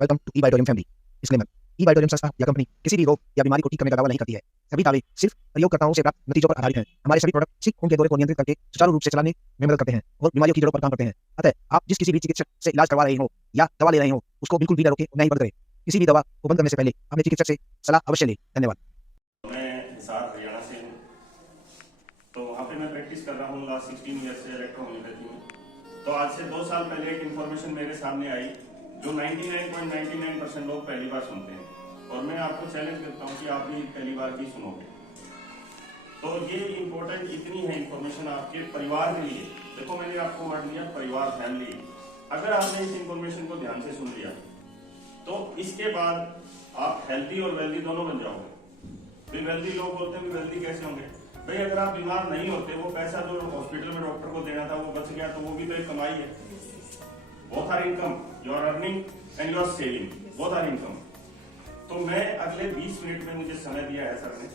Welcome to E Biotorium family. Disclaimer: E Biotorium संस्था या company किसी भी रोग या बीमारी को ठीक करने का दावा नहीं करती है। सभी दावे सिर्फ प्रयोगकर्ताओं से प्राप्त नतीजों पर आधारित हैं। हमारे सभी प्रोडक्ट सिर्फ उनके दौरे को नियंत्रित करके सुचारू रूप से चलाने में मदद करते हैं और बीमारियों की जड़ों पर काम करते हैं। अतः आप जिस किसी भी चिकित्सक से इलाज करवा रहे हो या दवा ले रहे हो, उसको बिल्कुल भी न रोके, न ही बंद करें। किसी भी दवा को बंद करने से पहले अपने चिकित्सक से सलाह अवश्य लें। धन्यवाद। मैं हिसार हरियाणा से हूँ, तो वहाँ पे मैं प्रैक्टिस कर रहा हूँ लास्ट 16 ईयर से इलेक्ट्रोहोम्योपैथी में। तो आज से 2 साल पहले एक इन्फॉर्मेशन मेरे सामने आई जो 99.99% लोग पहली बार सुनते हैं, और मैं आपको चैलेंज करता हूँ कि आप भी पहली बार ही सुनोगे। तो ये इम्पोर्टेंट इतनी है इन्फॉर्मेशन आपके परिवार के लिए। देखो, मैंने आपको वर्ड दिया परिवार, फैमिली। अगर आपने इस इन्फॉर्मेशन को ध्यान से सुन लिया तो इसके बाद आप हेल्दी और वेल्दी दोनों बन जाओगे। फिर वेल्दी लोग बोलते हैं वेल्दी कैसे होंगे? भाई, अगर आप बीमार नहीं होते, वो पैसा जो हॉस्पिटल में डॉक्टर को देना था वो बच गया, तो वो भी तो एक कमाई है। Both are income, you are earning and you are saving, both are income. तो मैं अगले 20 मिनट में, मुझे समय दिया है सर ने,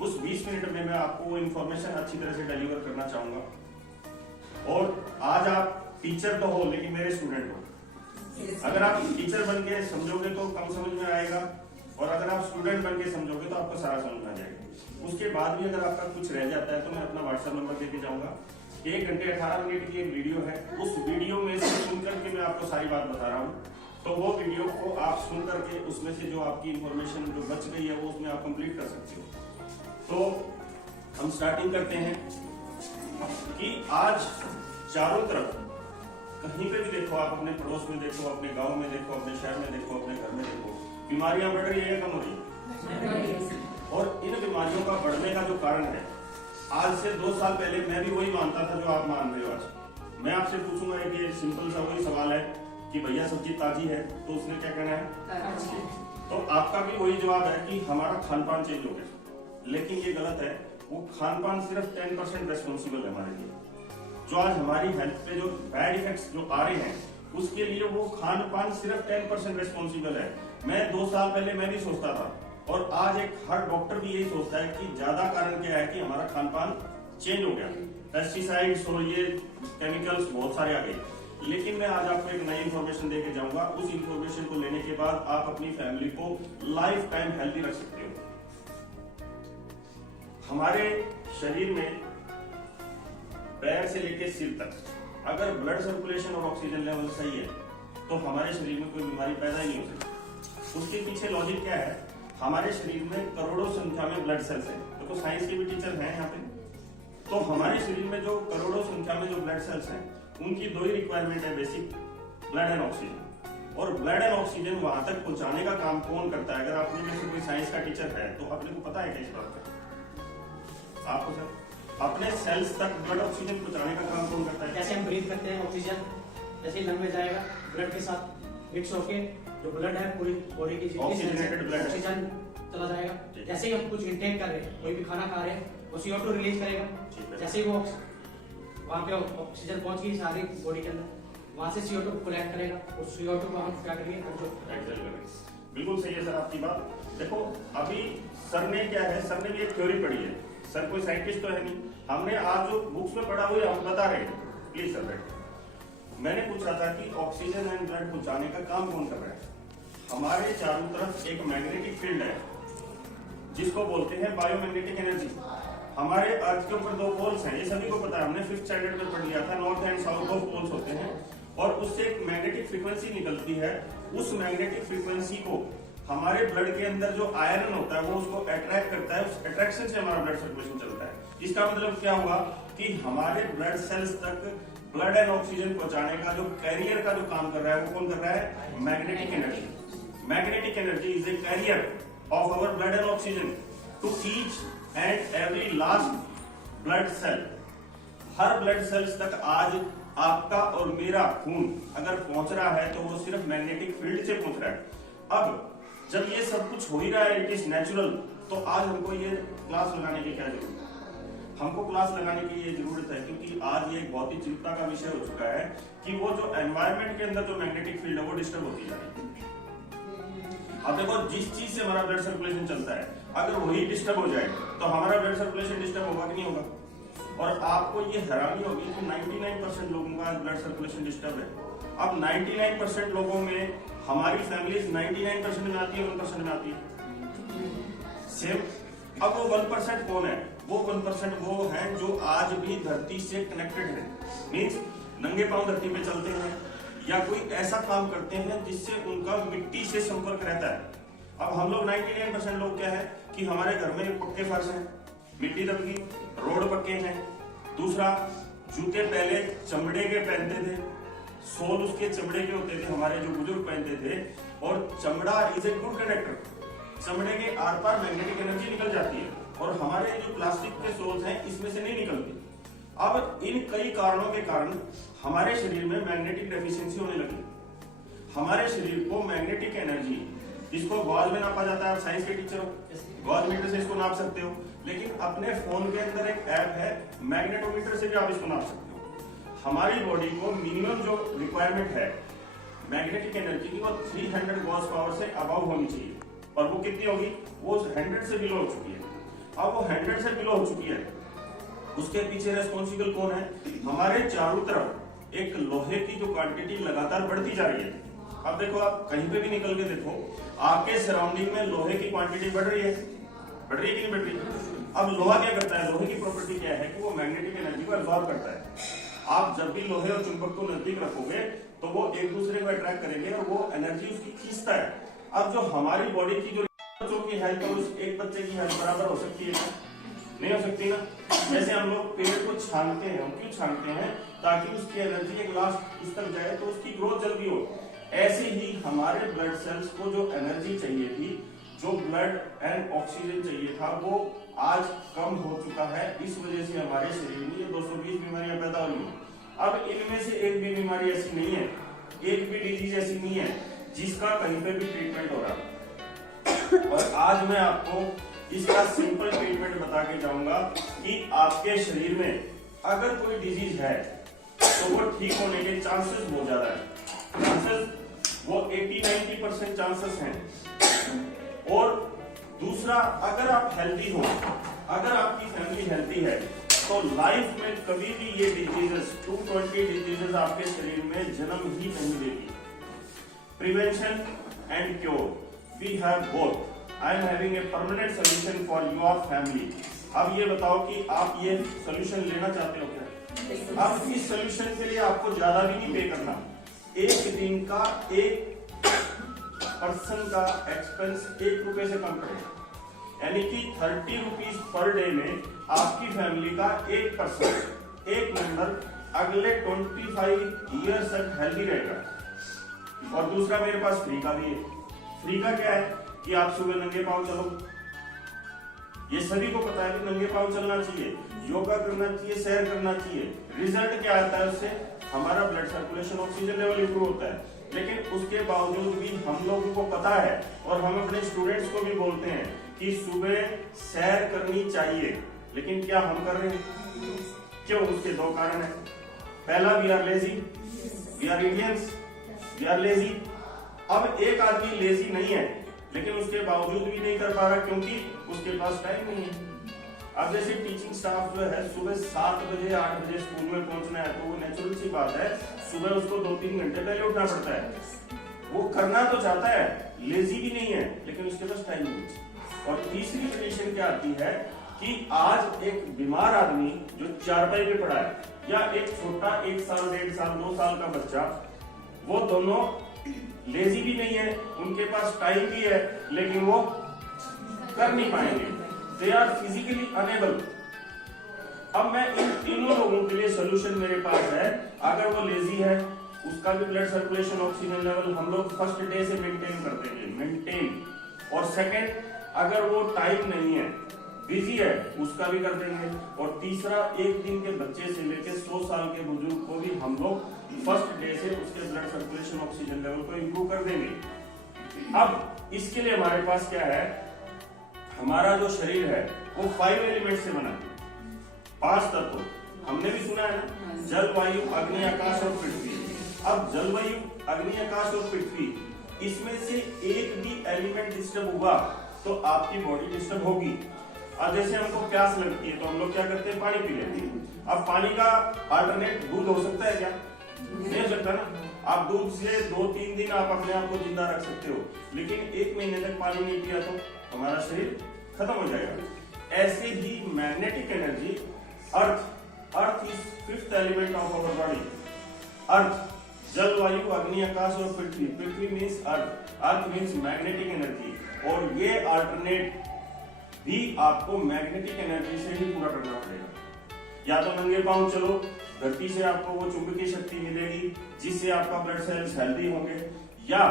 उस 20 मिनट में मैं आपको वो इन्फॉर्मेशन अच्छी तरह से डिलीवर करना चाहूंगा। और आज आप टीचर तो हो लेकिन मेरे स्टूडेंट हो। अगर आप टीचर बन के समझोगे तो कम समझ में आएगा, और अगर आप स्टूडेंट बन के समझोगे तो आपको सारा समझ में आ जाएगा। उसके बाद भी अगर आपका कुछ रह जाता है तो मैं अपना व्हाट्सएप नंबर देके जाऊंगा। 1 घंटे 18 मिनट की एक वीडियो है, उस वीडियो में से सुन करके मैं आपको सारी बात बता रहा हूँ। तो वो वीडियो को आप सुन करके उसमें से जो आपकी इन्फॉर्मेशन जो बच गई है वो उसमें आप कंप्लीट कर सकते हो। तो हम स्टार्टिंग करते हैं कि आज चारों तरफ कहीं पे भी देखो, आप अपने पड़ोस में देखो, अपने गांव में देखो, अपने शहर में देखो, अपने घर में देखो, बीमारियां बढ़ रही है या कम हो रही है? और इन बीमारियों का बढ़ने का जो कारण है, आज से 2 साल पहले मैं भी वही मानता था जो आप मान रहे हो आज। मैं आपसे पूछूंगा एक ये सिंपल सा वही सवाल है कि भैया सब्जी ताजी है, तो उसने क्या कहना है? तो आपका भी वही जवाब है कि हमारा खान पान चेंज हो गया। लेकिन ये गलत है। वो खान पान सिर्फ 10% रेस्पॉन्सिबल है हमारे लिए। जो आज हमारी हेल्थ पे जो बैड इफेक्ट्स जो आ रहे हैं, उसके लिए वो खान पान सिर्फ 10% रेस्पॉन्सिबल है। मैं 2 साल पहले मैं भी सोचता था, और आज एक हर डॉक्टर भी यही सोचता है कि ज्यादा कारण क्या है कि हमारा खान पान चेंज हो गया। पेस्टिसाइड्स और ये केमिकल्स बहुत सारे आ गए। लेकिन मैं आज आपको एक नई इन्फॉर्मेशन देके जाऊंगा। उस इन्फॉर्मेशन को लेने के बाद आप अपनी फैमिली को लाइफ टाइम हेल्दी रख सकते हो। हमारे शरीर में पैर से लेकर सिर तक अगर ब्लड सर्कुलेशन और ऑक्सीजन लेवल सही है तो हमारे शरीर में कोई बीमारी पैदा ही नहीं हो सकती। उसके पीछे लॉजिक क्या है? हमारे शरीर में करोड़ों संख्या में ब्लड सेल्स हैं। तो साइंस के भी टीचर हैं यहाँ पे। तो हमारे शरीर में जो करोड़ों संख्या में जो ब्लड सेल्स हैं, उनकी 2 ही रिक्वायरमेंट है बेसिक, ब्लड एंड ऑक्सीजन। और ब्लड एंड ऑक्सीजन वहां तक पहुंचाने का काम कौन करता है? अगर आपने में से कोई साइंस का टीचर है तो आपने को पता है क्या इस बात का? आपको सर अपने सेल्स तक ब्लड ऑक्सीजन पहुंचाने का काम कौन करता है? जैसे हम ब्रीथ करते हैं, ऑक्सीजन जैसे लंग में जाएगा, ब्लड के साथ मिक्स होके जो ब्लड है पूरी बॉडी की ऑक्सीजनेटेड ब्लड ऑक्सीजन चला जाएगा। जैसे ही हम कुछ इंटेक कर रहे हैं, कोई भी खाना खा रहे हैं, वो CO2 रिलीज करेगा। जैसे ही वो वहाँ पे ऑक्सीजन पहुंच गई सारी बॉडी के अंदर, वहाँ से CO2 को कलेक्ट करेगा, उस CO2 को हम क्या करेंगे? बिल्कुल सही है सर आपकी बात। देखो, अभी सर ने क्या है, सर ने भी एक थ्योरी पढ़ी है। सर कोई साइंटिस्ट तो है नहीं, हमने आज जो बुक्स में पढ़ा हुआ हम बता रहे हैं। प्लीज सर बैठ। मैंने पूछा था कि ऑक्सीजन एंड ब्लड पहुंचाने का काम कौन कर रहा है? हमारे चारों तरफ एक मैग्नेटिक फील्ड है जिसको बोलते हैं बायोमैग्नेटिक एनर्जी। हमारे अर्थ के ऊपर 2 पोल्स हैं, ये सभी को पता है, हमने 5th स्टैंडर्ड में पढ़ लिया था। नॉर्थ एंड साउथ 2 पोल्स होते हैं, और उससे एक मैग्नेटिक फ्रीक्वेंसी निकलती है। उस मैग्नेटिक फ्रीक्वेंसी को हमारे ब्लड के अंदर जो आयरन होता है वो उसको अट्रैक्ट करता है। उस अट्रैक्शन से हमारा ब्लड सर्कुलेशन चलता है। इसका मतलब क्या हुआ कि हमारे ब्लड सेल्स तक ब्लड एंड ऑक्सीजन पहुंचाने का जो कैरियर का जो काम कर रहा है वो कौन कर रहा है? Magnetic energy. Magnetic energy is a carrier of our blood and oxygen to each and every last blood cell. हर ब्लड सेल्स तक आज आपका और मेरा खून अगर पहुंच रहा है तो वो सिर्फ मैग्नेटिक फील्ड से पहुंच रहा है। अब जब ये सब कुछ हो ही रहा है, इट इज नेचुरल, तो आज हमको ये क्लास लगाने की क्या जरूरत है? हमको क्लास लगाने की ये जरूरत है क्योंकि आज ये एक बहुत ही चिंता का विषय हो चुका है कि वो जो एनवायरमेंट के अंदर जो मैग्नेटिक फील्ड है वो डिस्टर्ब होती जा रही है। अब देखो, जिस चीज से हमारा ब्लड सर्कुलेशन चलता है, अगर वही डिस्टर्ब हो जाए तो हमारा ब्लड सर्कुलेशन डिस्टर्ब होगा कि नहीं होगा? और आपको ये हैरानी होगी कि 99% लोगों का ब्लड सर्कुलेशन डिस्टर्ब है। अब 99% लोगों में हमारी फैमिली 99% में आती है, 1% में आती है सेम। अब वो 1% कौन है? वो 1% वो है जो आज भी धरती से कनेक्टेड है, मीन्स नंगे पांव धरती पे चलते हैं या कोई ऐसा काम करते हैं जिससे उनका मिट्टी से संपर्क रहता है। अब हम लोग 99% लोग क्या है कि हमारे घर में पक्के फर्श हैं, मिट्टी दबकी, रोड पक्के हैं। दूसरा, जूते पहले चमड़े के पहनते थे, सोल उसके चमड़े के होते थे, हमारे जो बुजुर्ग पहनते थे। और चमड़ा इज ए गुड कंडक्टर, चमड़े के आर पार मैग्नेटिक एनर्जी निकल जाती है और हमारे जो प्लास्टिक के सोल्स हैं इसमें से नहीं निकलती। अब इन कई कारणों के कारण हमारे शरीर में मैग्नेटिक डेफिशिएंसी होने लगी। हमारे शरीर को मैग्नेटिक एनर्जी, इसको गॉज में नापा जाता है, आप साइंस के टीचर हो, गॉज मीटर से इसको नाप सकते हो, लेकिन अपने फोन के अंदर एक ऐप है मैग्नेटोमीटर से भी आप इसको नाप सकते हो। हमारी बॉडी को मिनिमम जो रिक्वायरमेंट है मैग्नेटिक एनर्जी की, वो 300 गॉज पावर से अबव होनी चाहिए, और वो कितनी होगी? वो 100 से बिलो हो चुकी है। अब वो 100 से बिलो हो चुकी है, उसके पीछे रेस्पॉन्सिबल कौन है? हमारे चारों तरफ एक लोहे की जो क्वांटिटी लगातार बढ़ती जा रही है। अब देखो, आप कहीं पे भी निकल के देखो, आपके सराउंडिंग में लोहे की क्वांटिटी बढ़ रही है कि नहीं बढ़ रही? अब लोहा क्या करता है? लोहे की प्रॉपर्टी क्या है कि वो मैग्नेटिक एनर्जी को एब्जॉर्ब करता है। आप जब भी लोहे और चुंबक को नजदीक रखोगे तो वो एक दूसरे को अट्रैक्ट करेंगे और वो एनर्जी उसकी खींचता है। अब जो हमारी बॉडी की जो बच्चों की हेल्थ और उस एक बच्चे की हेल्थ बराबर हो सकती है? नहीं हो सकती ना। जैसे हम लोग पेड़ को छानते हैं, हम क्यों छानते हैं? ताकि उसकी एनर्जी एक लास्ट इस तक जाए तो उसकी ग्रोथ जल्दी हो। ऐसे ही हमारे ब्लड सेल्स को जो एनर्जी चाहिए थी, जो ब्लड एंड ऑक्सीजन चाहिए था, वो आज कम हो चुका है। इस वजह से हमारे शरीर में ये 220 बीमारियां पैदा हो रही हैं। अब इनमें से एक भी बीमारी ऐसी नहीं है, एक भी डिजीज ऐसी नहीं है जिसका कहीं पे भी ट्रीटमेंट हो रहा। और आज मैं आपको इसका सिंपल ट्रीटमेंट बता के जाऊंगा कि आपके शरीर में अगर कोई डिजीज है तो वो ठीक होने के चांसेस बहुत ज्यादा है। चांसेस वो 80-90% चांसेस हैं। और दूसरा, अगर आप हेल्दी हो, अगर आपकी फैमिली हेल्दी है, तो लाइफ में कभी भी ये डिजीजेस 220 डिजीजेस आपके शरीर में जन्म ही नहीं देगी। Prevention and cure, we have both. I am having a permanent solution for your family. अब ये बताओ कि आप ये सोल्यूशन लेना चाहते हो क्या? अब इस सोल्यूशन के लिए आपको ज्यादा भी नहीं पे करना। एक दिन का एक पर्सन का एक्सपेंस 1 रुपए से कम पड़ेगा, यानी कि 30 रुपीज पर डे में आपकी फैमिली का एक पर्सन, एक मेंबर अगले 25 ईयर्स तक हेल्दी रहेगा। और दूसरा, मेरे पास फ्री का भी है। फ्री का क्या है कि आप सुबह नंगे पांव चलो। ये सभी को पता है कि नंगे पांव चलना चाहिए, योगा करना चाहिए, सैर करना चाहिए। रिजल्ट क्या आता है उससे? हमारा blood circulation, oxygen level improve होता है। लेकिन उसके बावजूद भी हम लोगों को पता है और हम अपने स्टूडेंट्स को भी बोलते हैं कि सुबह सैर करनी चाहिए, लेकिन क्या हम कर रहे हैं? क्यों? उसके 2 कारण है। पहला, we are lazy, we are idiots, we are lazy. अब एक आदमी लेजी नहीं है लेकिन उसके बावजूद भी नहीं कर पा रहा क्योंकि उसके पास टाइम नहीं है। अब जैसे टीचिंग स्टाफ जो है सुबह 7 बजे 8 बजे स्कूल में पहुंचना है, तो वो नेचुरल सी बात है, सुबह उसको 2-3 घंटे पहले उठना पड़ता है। वो करना तो चाहता है, लेजी भी नहीं है, लेकिन उसके पास टाइम नहीं। और तीसरी कंडीशन क्या आती है कि आज एक बीमार आदमी जो चारपाई पे पड़ा है या एक छोटा 1 साल 1.5 साल 2 साल का बच्चा, वो दोनों लेजी भी नहीं है, उनके पास टाइम भी है, लेकिन वो कर नहीं पाएंगे। They are physically unable. अब मैं इन तीनों लोगों के लिए सोल्यूशन मेरे पास है। अगर वो लेजी है, उसका भी ब्लड सर्कुलेशन, ऑक्सीजन लेवल हम लोग फर्स्ट डे से मेंटेन कर देंगे, मेंटेन। और सेकंड, अगर वो टाइम नहीं है, बिजी है, उसका भी कर देंगे। और तीसरा, 1 दिन के बच्चे से लेकर 100 साल के बुजुर्ग को भी हम लोग फर्स्ट डे से उसके ब्लड सर्कुलेशन, ऑक्सीजन लेवल को इंप्रूव कर देंगे। अब इसके लिए हमारे पास क्या है? हमारा जो शरीर है वो 5 एलिमेंट से बना है, 5 तत्व। हमने भी सुना है ना, जल, वायु, अग्नि, आकाश और पृथ्वी। अब जलवायु, अग्नि, आकाश और पृथ्वी, इसमें से एक भी एलिमेंट डिस्टर्ब हुआ तो आपकी बॉडी डिस्टर्ब होगी। अब जैसे हमको प्यास लगती है तो हम लोग क्या करते हैं? पानी पी लेते हैं। अब पानी का अल्टरनेट दूध हो सकता है क्या? नहीं हो सकता ना। आप दूध से 2-3 दिन आप अपने आप को जिंदा रख सकते हो, लेकिन 1 महीने तक पानी नहीं पिया तो हमारा शरीर खत्म हो जाएगा। ऐसे ही magnetic energy, earth is 5th element of our body. Earth, जल, वायु, अग्नि, आकाश और पृथ्वी। पृथ्वी means earth means magnetic energy, और ये अल्टरनेट भी आपको मैग्नेटिक एनर्जी से ही पूरा करना पड़ेगा। या तो नंगे पांव चलो, धरती से आपको वो चुंबकीय शक्ति मिलेगी जिससे आपका ब्लड सेल्स हेल्दी होंगे, या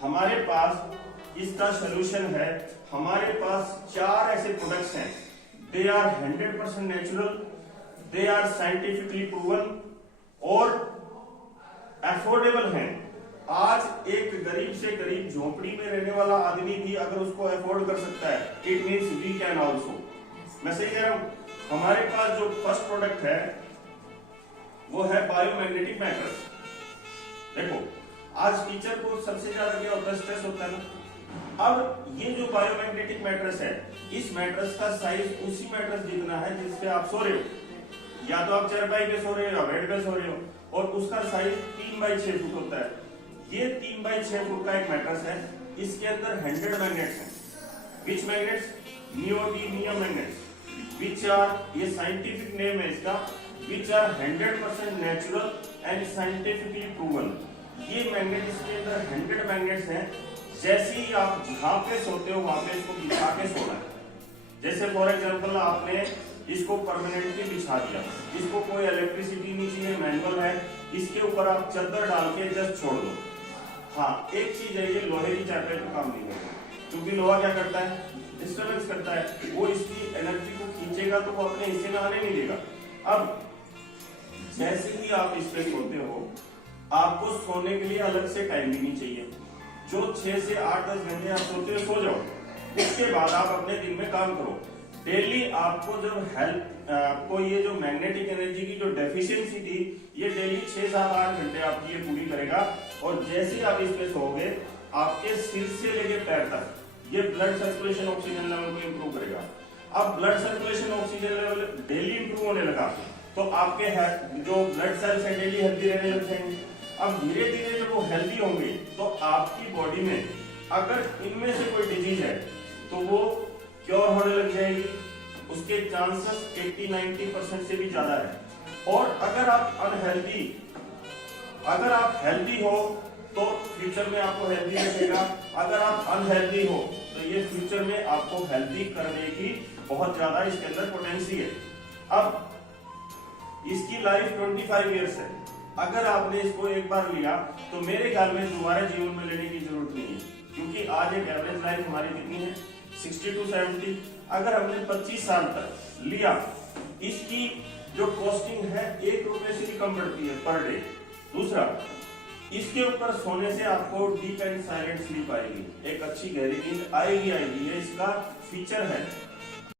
हमारे पास इसका सॉल्यूशन है। हमारे पास 4 ऐसे प्रोडक्ट्स हैं, they are 100% natural, they are scientifically proven और अफोर्डेबल हैं। आज एक गरीब से गरीब झोपड़ी में रहने वाला आदमी भी अगर उसको अफोर्ड कर सकता है, it means we can also. मैं सही कह रहा हूं? हमारे पास जो फर्स्ट प्रोडक्ट है वो है बायोमैग्नेटिक मैट्रेस। देखो, आज टीचर को सबसे ज्यादा क्या होता है, स्ट्रेस होता है ना। अब ये जो बायोमैग्नेटिक मैट्रेस है, इस मैट्रेस का साइज उसी मैट्रेस जितना है जिसपे आप सो रहे हो, या तो आप चारपाई पे सो रहे हो या बेड पे सो रहे हो, और उसका साइज 3x6 फुट होता है। ये 3x6 फुट का एक मैट्रेस है। इसके अंदर 100 मैग्नेट्स हैं। Which magnets? Neodymium magnets, which are, ये साइंटिफिक नेम है इसका, which are 100% natural and scientifically proven. ये मैग्नेट, इसके अंदर 100 मैग्नेट्स हैं। जैसे ही आप जहां पे सोते हो वहां पे इसको बिछा के सोना है। जैसे फॉर एग्जांपल आपने इसको परमानेंटली बिछा दिया, इसको कोई इलेक्ट्रिसिटी नहीं चाहिए, मैनुअल है, इसके ऊपर आप चादर डाल के जस्ट छोड़ दो। हाँ, एक चीज है, ये लोहे की चादर का काम नहीं होगा, क्योंकि लोहा क्या करता है, डिस्टर्बेंस करता है, वो इसकी एनर्जी को खींचेगा तो वो अपने हिस्से में आने नहीं देगा। अब जैसे ही आप इस पे सोते हो, आपको सोने के लिए अलग से टाइम भी नहीं चाहिए। जो 6 से 8-10 घंटे आप सोते हो, सो जाओ। उसके बाद आप अपने दिन में काम करो। डेली आपको जब आपको ये जो मैग्नेटिक एनर्जी की जो डेफिशिएंसी थी, ये डेली 6-7-8 घंटे आपकी ये पूरी करेगा। और जैसे ही आप इस पे सोओगे, आपके सिर से लेके पैर तक ये ब्लड सर्कुलेशन ऑक्सीजन लेवल को इंप्रूव करेगा। अब blood circulation oxygen level daily improve होने लगा तो आपके जो ब्लड सेल्स है डेली हेल्दी रहने लग जाएंगे। अब धीरे धीरे जब वो हेल्दी होंगे तो आपकी बॉडी में अगर इनमें से कोई डिजीज है तो वो क्योर होने लग जाएगी। उसके चांसेस 80-90% से भी ज्यादा है। और अगर आप हेल्दी हो तो फ्यूचर में आपको हेल्दी रखेगा। अगर आप अनहेल्दी हो तो ये फ्यूचर में आपको हेल्दी करने की बहुत ज्यादा इसके अंदर पोटेंशियल है। अब इसकी लाइफ 25 इयर्स है। अगर आपने इसको एक बार लिया तो मेरे ख्याल में दोबारा जीवन में लेने की जरूरत नहीं है, क्योंकि आज एक एवरेज लाइफ हमारी कितनी है, 60 to 70। अगर हमने 25 साल तक लिया, इसकी जो कॉस्टिंग है 1 रुपए से भी कम पड़ती है पर डे। दूसरा, इसके ऊपर सोने से आपको डीप एंड साइलेंट स्लीप आएगी, एक अच्छी गहरी नींद आएगी। ये इसका फीचर है।